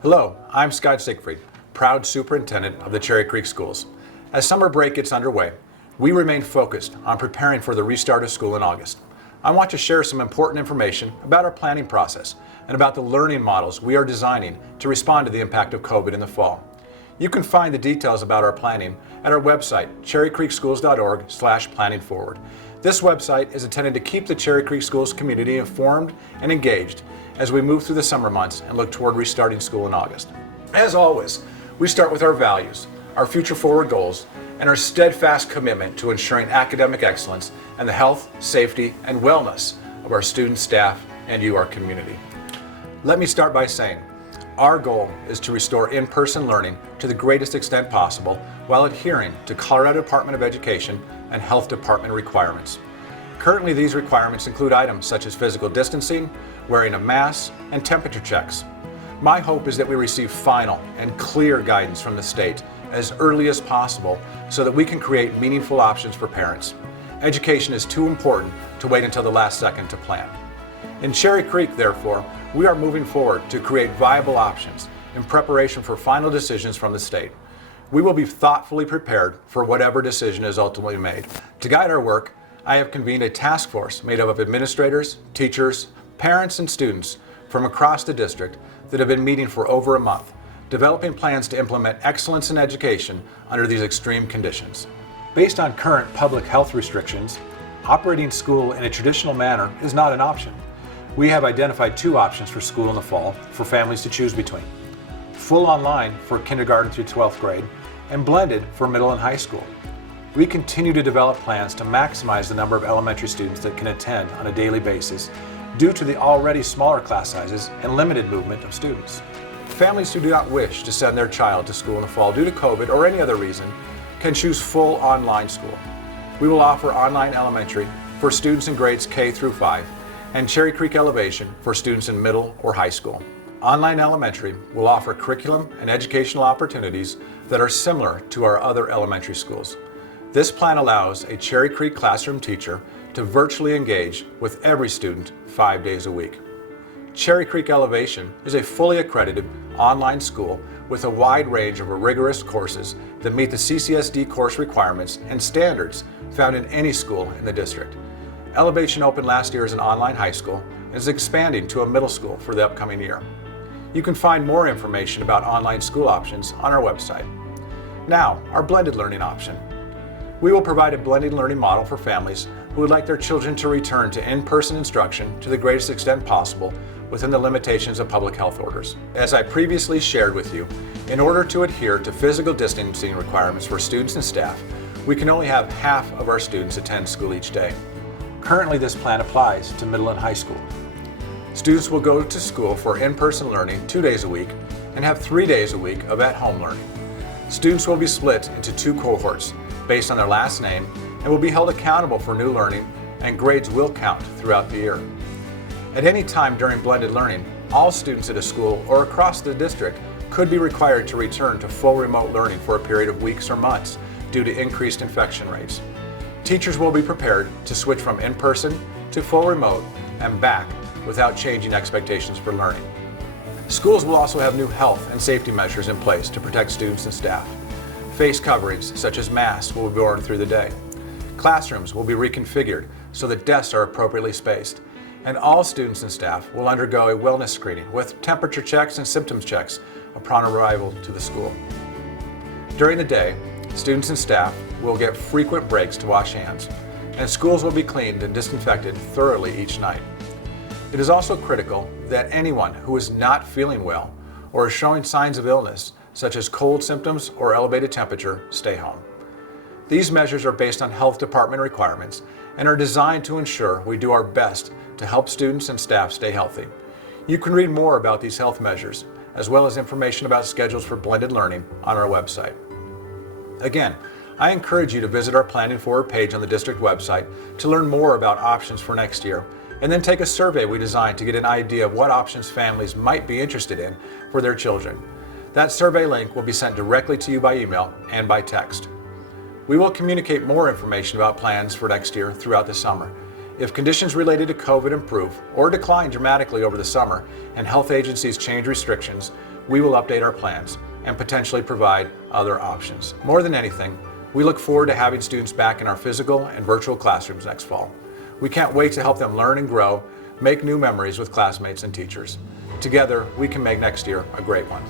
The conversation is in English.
Hello, I'm Scott Siegfried, proud superintendent of the Cherry Creek Schools. As summer break gets underway, we remain focused on preparing for the restart of school in August. I want to share some important information about our planning process and about the learning models we are designing to respond to the impact of COVID in the fall. You can find the details about our planning at our website, cherrycreekschools.org/planningforward. This website is intended to keep the Cherry Creek Schools community informed and engaged as we move through the summer months and look toward restarting school in August. As always, we start with our values, our future forward goals, and our steadfast commitment to ensuring academic excellence and the health, safety, and wellness of our students, staff, and you, our community. Let me start by saying, our goal is to restore in-person learning to the greatest extent possible while adhering to Colorado Department of Education and Health Department requirements. Currently, these requirements include items such as physical distancing, wearing a mask, and temperature checks. My hope is that we receive final and clear guidance from the state as early as possible so that we can create meaningful options for parents. Education is too important to wait until the last second to plan. In Cherry Creek, therefore, we are moving forward to create viable options in preparation for final decisions from the state. We will be thoughtfully prepared for whatever decision is ultimately made. To guide our work, I have convened a task force made up of administrators, teachers, parents, and students from across the district that have been meeting for over a month, developing plans to implement excellence in education under these extreme conditions. Based on current public health restrictions, operating school in a traditional manner is not an option. We have identified two options for school in the fall for families to choose between: full online for kindergarten through 12th grade and blended for middle and high school. We continue to develop plans to maximize the number of elementary students that can attend on a daily basis due to the already smaller class sizes and limited movement of students. Families who do not wish to send their child to school in the fall due to COVID or any other reason can choose full online school. We will offer online elementary for students in grades K through 5 and Cherry Creek Elevation for students in middle or high school. Online elementary will offer curriculum and educational opportunities that are similar to our other elementary schools. This plan allows a Cherry Creek classroom teacher to virtually engage with every student 5 days a week. Cherry Creek Elevation is a fully accredited online school with a wide range of rigorous courses that meet the CCSD course requirements and standards found in any school in the district. Elevation opened last year as an online high school and is expanding to a middle school for the upcoming year. You can find more information about online school options on our website. Now, our blended learning option. We will provide a blended learning model for families who would like their children to return to in-person instruction to the greatest extent possible within the limitations of public health orders. As I previously shared with you, in order to adhere to physical distancing requirements for students and staff, we can only have half of our students attend school each day. Currently, this plan applies to middle and high school. Students will go to school for in-person learning 2 days a week and have 3 days a week of at-home learning. Students will be split into 2 cohorts based on their last name and will be held accountable for new learning, and grades will count throughout the year. At any time during blended learning, all students at a school or across the district could be required to return to full remote learning for a period of weeks or months due to increased infection rates. Teachers will be prepared to switch from in-person to full remote and back without changing expectations for learning. Schools will also have new health and safety measures in place to protect students and staff. Face coverings, such as masks, will be worn through the day. Classrooms will be reconfigured so that desks are appropriately spaced. And all students and staff will undergo a wellness screening with temperature checks and symptoms checks upon arrival to the school. During the day, students and staff will get frequent breaks to wash hands, and schools will be cleaned and disinfected thoroughly each night. It is also critical that anyone who is not feeling well or is showing signs of illness, such as cold symptoms or elevated temperature, stay home. These measures are based on health department requirements and are designed to ensure we do our best to help students and staff stay healthy. You can read more about these health measures, as well as information about schedules for blended learning on our website. Again, I encourage you to visit our Planning Forward page on the district website to learn more about options for next year, and then take a survey we designed to get an idea of what options families might be interested in for their children. That survey link will be sent directly to you by email and by text. We will communicate more information about plans for next year throughout the summer. If conditions related to COVID improve or decline dramatically over the summer and health agencies change restrictions, we will update our plans and potentially provide other options. More than anything, we look forward to having students back in our physical and virtual classrooms next fall. We can't wait to help them learn and grow, make new memories with classmates and teachers. Together, we can make next year a great one.